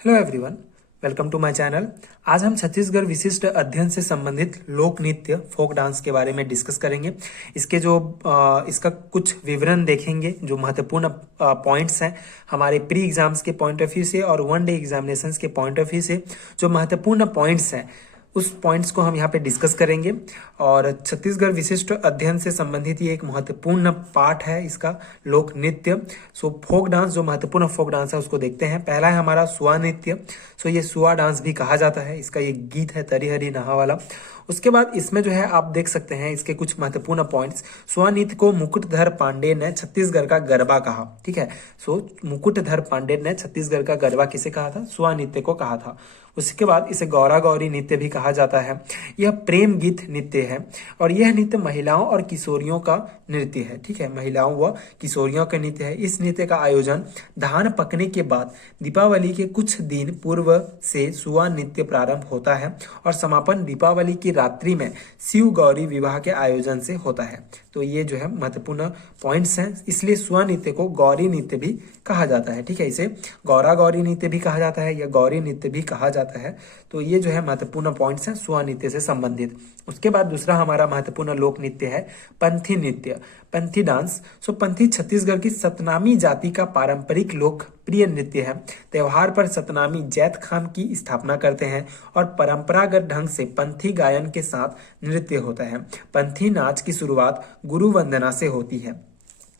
Hello everyone, welcome to my channel. आज हम छत्तीसगढ़ विशिष्ट अध्ययन से संबंधित लोक नृत्य फोक डांस के बारे में डिस्कस करेंगे। इसका कुछ विवरण देखेंगे जो महत्वपूर्ण पॉइंट्स हैं हमारे प्री एग्जाम्स के पॉइंट ऑफ व्यू से और वन डे एग्जामिनेशंस के पॉइंट ऑफ व्यू से। जो महत्वपूर्ण पॉइंट्स हैं उस पॉइंट्स को हम यहाँ पे डिस्कस करेंगे। और छत्तीसगढ़ विशिष्ट अध्ययन से संबंधित ये एक महत्वपूर्ण पार्ट है इसका, लोक नृत्य। सो फोक डांस, जो महत्वपूर्ण फोक डांस है उसको देखते हैं। पहला है हमारा सुआ नृत्य। सो ये सुआ डांस भी कहा जाता है, इसका ये गीत है तरी हरी नहा वाला। उसके बाद इसमें जो है आप देख सकते हैं इसके कुछ महत्वपूर्ण पॉइंट्स। सुआ नृत्य को मुकुटधर पांडे ने छत्तीसगढ़ का गरबा कहा। ठीक है, सो मुकुटधर पांडे ने छत्तीसगढ़ का गरबा किसे कहा था? सुआ नृत्य को कहा था। उसके बाद इसे गौरा गौरी नृत्य भी कहा जाता है। यह प्रेम गीत नृत्य है और यह नृत्य महिलाओं और किशोरियों का नृत्य है। ठीक है, महिलाओं व किशोरियों का नृत्य है। इस नृत्य का आयोजन धान पकने के बाद दीपावली के कुछ दिन पूर्व से सुआ नृत्य प्रारंभ होता है और समापन दीपावली की रात्रि में शिव गौरी विवाह के आयोजन से होता है। तो ये जो है महत्वपूर्ण पॉइंट्स हैं, इसलिए सुआ नृत्य को गौरी नृत्य भी कहा जाता है। ठीक है, इसे गौरा गौरी नृत्य भी कहा जाता है या गौरी नृत्य भी कहा जाता है। तो ये जो है महत्वपूर्ण पॉइंट्स हैं सुआ नृत्य से संबंधित। उसके बाद दूसरा हमारा महत्वपूर्ण लोक नृत्य है पंथी नृत्य, पंथी डांस। सो पंथी छत्तीसगढ़ की सतनामी जाति का पारंपरिक लोकप्रिय नृत्य है। त्योहार पर सतनामी जैत खाम की स्थापना करते हैं और परंपरागत ढंग से पंथी गायन के साथ नृत्य होता है। पंथी नाच की शुरुआत गुरु वंदना से होती है।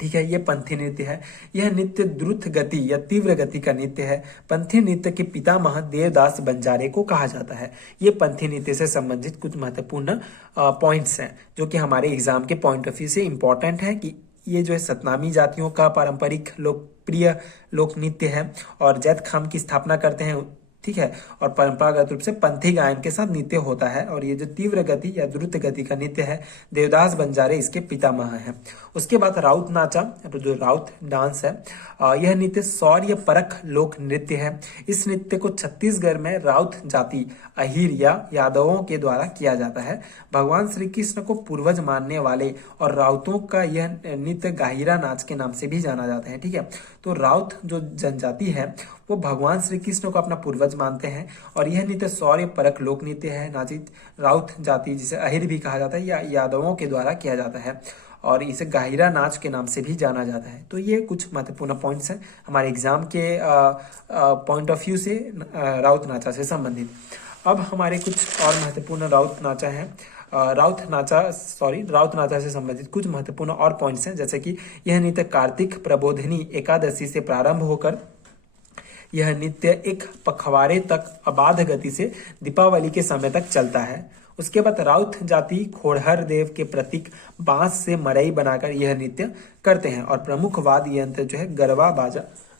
ठीक है, ये पंथी नृत्य है। यह नृत्य द्रुत गति या तीव्र गति का नृत्य है। पंथी नृत्य के पितामह देवदास बंजारे को कहा जाता है। ये पंथी नृत्य से संबंधित कुछ महत्वपूर्ण पॉइंट्स हैं जो कि हमारे एग्जाम के पॉइंट ऑफ व्यू से इंपॉर्टेंट है कि ये जो है सतनामी जातियों का पारंपरिक लोकप्रिय लोक नृत्य है और जैत खाम की स्थापना करते हैं। ठीक है, और परंपरागत रूप से पंथी गायन के साथ नृत्य होता है और ये जो तीव्र गति या द्रुत गति का नृत्य है, देवदास बंजारे इसके पितामह हैं। उसके बाद राउत नाचा, तो जो राउत डांस है, यह नृत्य शौर्य परख लोक नृत्य है। इस नृत्य को छत्तीसगढ़ में राउत जाति अहीर या यादवों के द्वारा किया जाता है। भगवान श्री कृष्ण को पूर्वज मानने वाले और राउतों का यह नृत्य गाहिरा नाच के नाम से भी जाना जाता है। ठीक है, तो राउत जो जनजाति है वो भगवान श्री कृष्ण को अपना पूर्वज मानते हैं और यह नृत्य शौर्य परक लोक नृत्य है। नाचित राउत जाति जिसे अहिर भी कहा जाता है या यादवों के द्वारा किया जाता है और इसे गाहिरा नाच के नाम से भी जाना जाता है। तो ये कुछ महत्वपूर्ण पॉइंट्स हैं हमारे एग्जाम के पॉइंट ऑफ व्यू से राउत नाचा से संबंधित। अब हमारे कुछ और महत्वपूर्ण राउत नाचा है, राउत नाचा से संबंधित कुछ महत्वपूर्ण और पॉइंट्स हैं, जैसे कि यह नृत्य कार्तिक प्रबोधिनी एकादशी से प्रारंभ होकर यह नृत्य एक पखवाड़े तक अबाध गति से दीपावली के समय तक चलता है। उसके बाद राउत जाति खोड़हर देव के प्रतीक बांस से मड़ई बनाकर यह नृत्य करते हैं और प्रमुख वाद्य यंत्र जो है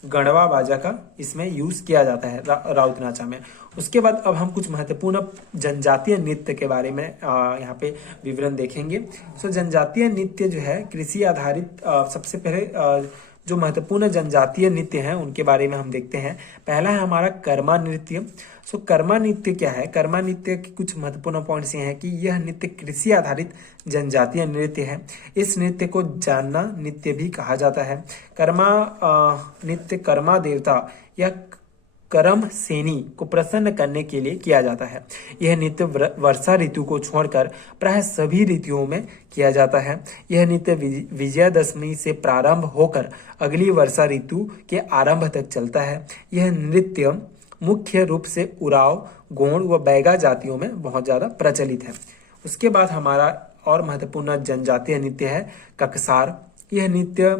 गढ़वा बाजा का इसमें यूज किया जाता है राउत नाचा में। उसके बाद अब हम कुछ महत्वपूर्ण जनजातीय नृत्य के बारे में यहाँ पे विवरण देखेंगे। सो जनजातीय नृत्य जो है कृषि आधारित, सबसे पहले जो महत्वपूर्ण जनजातीय नृत्य हैं उनके बारे में हम देखते हैं। पहला है हमारा कर्मा नृत्य। सो कर्मा नृत्य क्या है? कर्मा नृत्य के कुछ महत्वपूर्ण पॉइंट्स ये हैं कि यह नृत्य कृषि आधारित जनजातीय नृत्य है। इस नृत्य को जानना नृत्य भी कहा जाता है। कर्मा नृत्य कर्मा देवता या करम सेनी को प्रसन्न करने के लिए किया जाता है। यह नृत्य वर्षा ऋतु को छोड़कर प्राय सभी ऋतुओं में किया जाता है। यह नृत्य विजयादशमी से प्रारंभ होकर अगली वर्षा ऋतु के आरंभ तक चलता है। यह नृत्य मुख्य रूप से उराव, गोंड व बैगा जातियों में बहुत ज्यादा प्रचलित है। उसके बाद हमारा और महत्वपूर्ण जनजातीय नृत्य है ककसार। यह नृत्य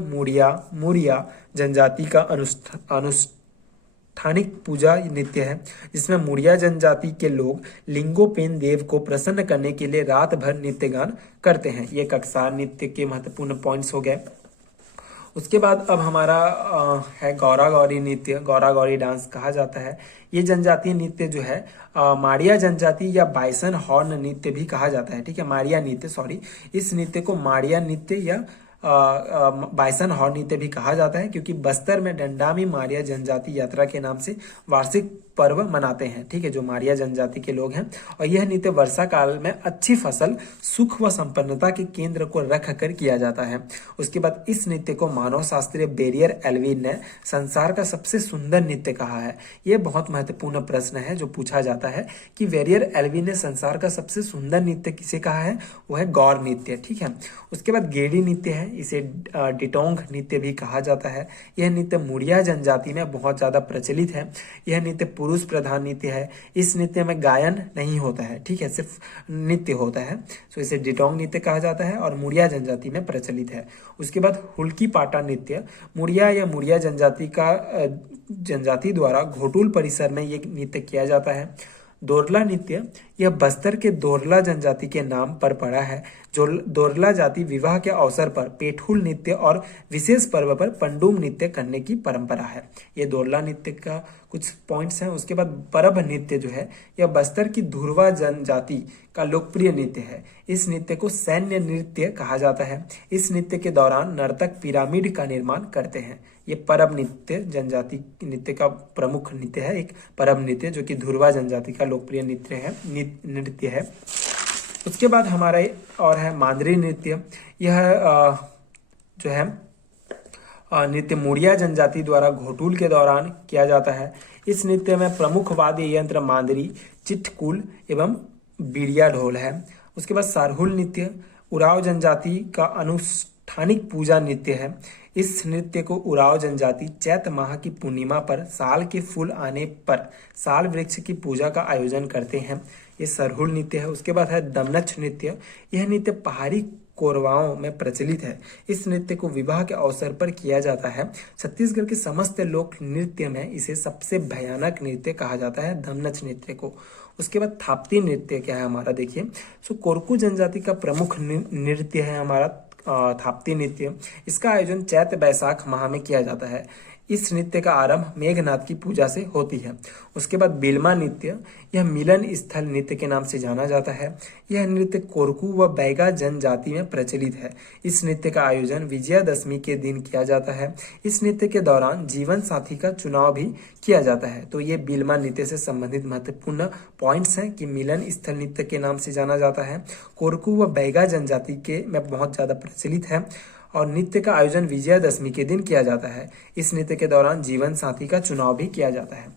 मुड़िया जनजाति का स्थानिक पूजा नृत्य है, जिसमें मुड़िया जनजाति के लोग लिंगोपेन देव को प्रसन्न करने के लिए रात भर नृत्य गान करते हैं। ये ककसार नृत्य के महत्वपूर्ण पॉइंट्स हो गए। उसके बाद अब हमारा है गौरा गौरी नृत्य, गौरा गौरी डांस कहा जाता है। ये जनजातीय नृत्य जो है माड़िया जनजाति या बाइसन हॉर्न नृत्य भी कहा जाता है। ठीक है, माड़िया नृत्य, इस नृत्य को माड़िया नृत्य या बाइसन हॉर्न नृत्य भी कहा जाता है, क्योंकि बस्तर में डंडामी मारिया जनजाति यात्रा के नाम से वार्षिक पर्व मनाते हैं। ठीक है, जो मारिया जनजाति के लोग हैं। और यह नृत्य वर्षा काल में अच्छी फसल, सुख व संपन्नता के केंद्र को रख कर किया जाता है। उसके बाद इस नृत्य को मानव शास्त्री बेरियर एल्विन ने संसार का सबसे सुंदर नृत्य कहा है। यह बहुत महत्वपूर्ण प्रश्न है जो पूछा जाता है कि बेरियर एल्विन ने संसार का सबसे सुंदर नृत्य किसे कहा है। वो है गौर नृत्य। ठीक है, उसके बाद गेडी नृत्य है, इसे डिटोंग नृत्य भी कहा जाता है। यह नृत्य मुड़िया जनजाति में बहुत ज्यादा प्रचलित है। यह नृत्य पुरुष प्रधान नृत्य है। इस नृत्य में गायन नहीं होता है। ठीक है, सिर्फ नृत्य होता है, तो इसे डिटोंग नृत्य कहा जाता है और मुड़िया जनजाति में प्रचलित है। उसके बाद हुल्की पाटा नृत्य, मुड़िया या मुड़िया जनजाति द्वारा घोटुल परिसर में यह नृत्य किया जाता है। दोरला नृत्य, यह बस्तर के दोरला जनजाति के नाम पर पड़ा है। जो दोरला जाति विवाह के अवसर पर पेठुल नृत्य और विशेष पर्व पर पंडुम नृत्य करने की परंपरा है। ये दोरला नृत्य का कुछ पॉइंट्स हैं। उसके बाद परब नृत्य जो है, यह बस्तर की धुरवा जनजाति का लोकप्रिय नृत्य है। इस नृत्य को सैन्य नृत्य कहा जाता है। इस नृत्य के दौरान नर्तक पिरामिड का निर्माण करते हैं। ये परब नृत्य जनजाति नृत्य का प्रमुख नृत्य है, एक परब नृत्य जो कि धुरवा जनजाति का लोकप्रिय नृत्य है। उसके बाद हमारा और है मांदरी नृत्य। यह जो है नृत्य मुड़िया जनजाति द्वारा घोटुल के दौरान किया जाता है। इस नृत्य में प्रमुख वाद्य यंत्र मांदरी, चिटकुल एवं बीड़िया ढोल है। उसके बाद सारहुल नृत्य उराव जनजाति का अनुष्ठानिक पूजा नृत्य है। इस नृत्य को उराव जनजाति चैत माह की पूर्णिमा पर साल के फूल आने पर साल वृक्ष की पूजा का आयोजन करते हैं। ये सरहुल नृत्य है। उसके बाद है दमनच नृत्य। यह नृत्य पहाड़ी कोरवाओं में प्रचलित है। इस नृत्य को विवाह के अवसर पर किया जाता है। छत्तीसगढ़ के समस्त लोक नृत्य में इसे सबसे भयानक नृत्य कहा जाता है, दमनच नृत्य को। उसके बाद थाप्ती नृत्य क्या है हमारा, देखिए। कोरकू जनजाति का प्रमुख नृत्य है हमारा थाप्ती नृत्य। इसका आयोजन चैत बैसाख माह में किया जाता है। इस नृत्य का आरंभ मेघनाथ की पूजा से होती है। उसके बाद बिलमा नृत्य, यह मिलन स्थल नृत्य के नाम से जाना जाता है। यह नृत्य कोरकू व बैगा जनजाति में प्रचलित है। इस नृत्य का आयोजन विजयादशमी के दिन किया जाता है। इस नृत्य के दौरान जीवन साथी का चुनाव भी किया जाता है। तो ये बिलमा नृत्य से संबंधित महत्वपूर्ण पॉइंट्स हैं कि मिलन स्थल नृत्य के नाम से जाना जाता है, कोरकू व बैगा जनजाति के में बहुत ज्यादा प्रचलित है और नृत्य का आयोजन विजयादशमी के दिन किया जाता है। इस नृत्य के दौरान जीवन साथी का चुनाव भी किया जाता है।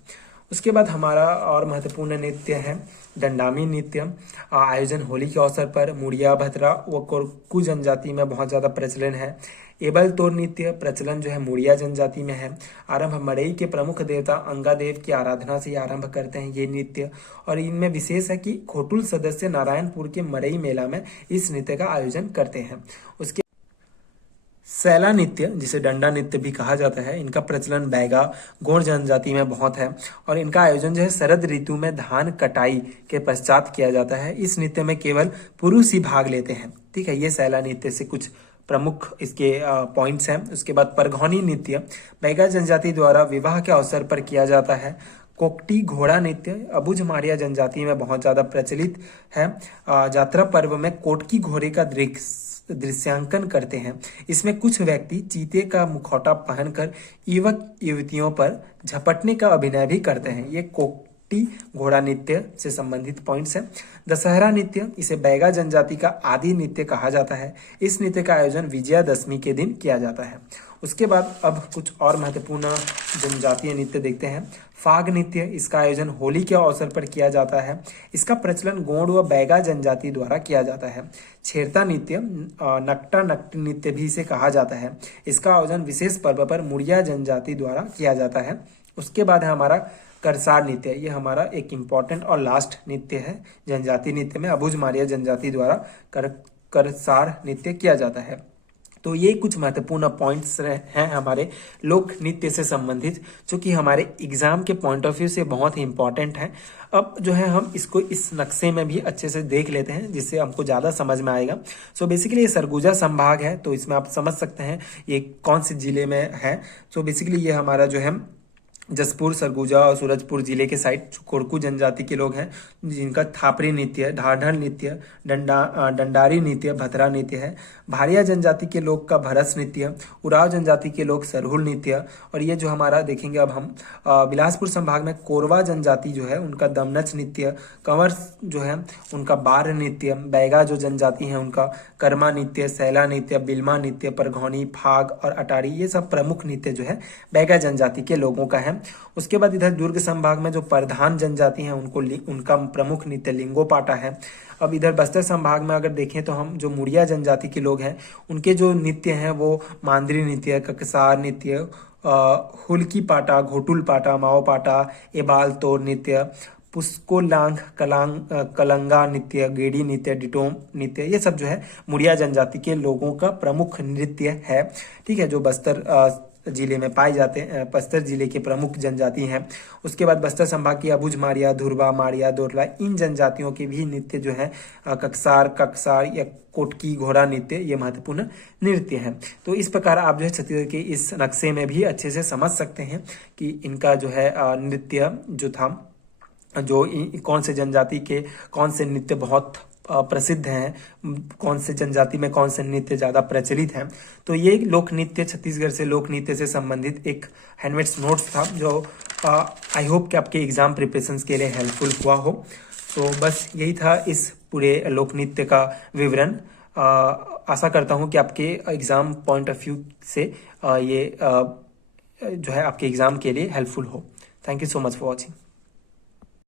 उसके बाद हमारा और महत्वपूर्ण नृत्य है डंडामी नृत्य। आयोजन होली के अवसर पर मुड़िया, भतरा व कोरकू जनजाति में बहुत ज्यादा प्रचलन है। एबल तोर नृत्य प्रचलन जो है मुड़िया जनजाति में है। आरंभ मड़ई के प्रमुख देवता अंगादेव की आराधना से आरंभ करते हैं ये नृत्य, और इनमें विशेष है कि खोटुल सदस्य नारायणपुर के मड़ई मेला में इस नृत्य का आयोजन करते हैं। उसके सैला नृत्य, जिसे डंडा नृत्य भी कहा जाता है, इनका प्रचलन बैगा गोंड जनजाति में बहुत है और इनका आयोजन जो है शरद ऋतु में धान कटाई के पश्चात किया जाता है। इस नृत्य में केवल पुरुष ही भाग लेते हैं। ठीक है, ये सैला नृत्य से कुछ प्रमुख इसके पॉइंट्स हैं। उसके बाद परघौनी नृत्य बैगा जनजाति द्वारा विवाह के अवसर पर किया जाता है। कोकटी घोड़ा नृत्य अबुझ मारिया जनजाति में बहुत ज्यादा प्रचलित है। यात्रा पर्व में कोटकी घोड़े का दृश्यांकन करते हैं। इसमें कुछ व्यक्ति चीते का मुखौटा पहनकर युवक युवतियों पर झपटने का अभिनय भी करते हैं। ये कोकटी घोड़ा नृत्य से संबंधित पॉइंट्स हैं। दशहरा नृत्य, इसे बैगा जनजाति का आदि नृत्य कहा जाता है। इस नृत्य का आयोजन विजयादशमी के दिन किया जाता है। उसके बाद अब कुछ और महत्वपूर्ण जनजातीय नृत्य देखते हैं। फाग नृत्य, इसका आयोजन होली के अवसर पर किया जाता है। इसका प्रचलन गोंड व बैगा जनजाति द्वारा किया जाता है। छेरता नृत्य नकटा नकटी नृत्य भी इसे कहा जाता है। इसका आयोजन विशेष पर्व पर मुड़िया जनजाति द्वारा किया जाता है। उसके बाद है हमारा करसार नृत्य। ये हमारा एक इम्पॉर्टेंट और लास्ट नृत्य है जनजाति नृत्य में। अबुझ मारिया जनजाति द्वारा करसार नृत्य किया जाता है। तो ये कुछ महत्वपूर्ण पॉइंट्स हैं हमारे लोक नृत्य से संबंधित, जो कि हमारे एग्जाम के पॉइंट ऑफ व्यू से बहुत ही इंपॉर्टेंट है। अब जो है हम इसको इस नक्शे में भी अच्छे से देख लेते हैं, जिससे हमको ज़्यादा समझ में आएगा। सो बेसिकली ये सरगुजा संभाग है, तो इसमें आप समझ सकते हैं ये कौन से जिले में है। सो बेसिकली ये हमारा जो है जसपुर, सरगुजा और सूरजपुर जिले के साइड कोरकू जनजाति के लोग हैं, जिनका थापरी नृत्य, ढाढर नृत्य, डंडारी नृत्य, भतरा नृत्य है। भारिया जनजाति के लोग का भरस नृत्य, उराव जनजाति के लोग सरहुल नृत्य। और ये जो हमारा देखेंगे अब हम बिलासपुर संभाग में कोरवा जनजाति जो है उनका दमनच नृत्य, कंवर जो है उनका बार नृत्य, बैगा जो जनजाति है उनका कर्मा नृत्य, सैला नृत्य, बिल्मा नृत्य, परघौनी, फाग और अटारी, ये सब प्रमुख नृत्य जो है बैगा जनजाति के लोगों का है। उसके बाद इधर दुर्ग संभाग में जो प्रधान जनजाति है उनका प्रमुख नृत्य लिंगो पाटा है। अब इधर बस्तर संभाग में अगर देखें तो हम जो मुड़िया जनजाति के लोग हैं उनके जो नृत्य हैं वो मांदरी नृत्य, ककसार नृत्य, हुलकी पाटा, घोटुल पाटा, माओ पाटा, एबाल तोर नृत्य, पुष्कोलांग, कलंगा नृत्य, गेड़ी नृत्य, डिटोम नृत्य, ये सब जो है मुड़िया जनजाति के लोगों का प्रमुख नृत्य है। ठीक है, जो बस्तर जिले में पाए जाते हैं, बस्तर जिले के प्रमुख जनजाति हैं। उसके बाद बस्तर संभाग की अबुझ मारिया, धुरबा, मारिया, दोरला, इन जनजातियों के भी नृत्य जो है ककसार या कोटकी घोड़ा नृत्य, ये महत्वपूर्ण नृत्य है। तो इस प्रकार आप जो है छत्तीसगढ़ के इस नक्शे में भी अच्छे से समझ सकते हैं कि इनका जो है नृत्य जो था, जो कौन से जनजाति के कौन से नृत्य बहुत प्रसिद्ध हैं, कौन से जनजाति में कौन से नृत्य ज्यादा प्रचलित हैं। तो ये लोक नृत्य, छत्तीसगढ़ से लोक नृत्य से संबंधित एक हैंडमेड्स नोट्स था जो आई होप कि आपके एग्जाम प्रिपरेशंस के लिए हेल्पफुल हुआ हो। तो बस यही था इस पूरे लोक नृत्य का विवरण। आशा करता हूँ कि आपके एग्जाम पॉइंट ऑफ व्यू से ये जो है आपके एग्जाम के लिए हेल्पफुल हो। Thank you so much for watching.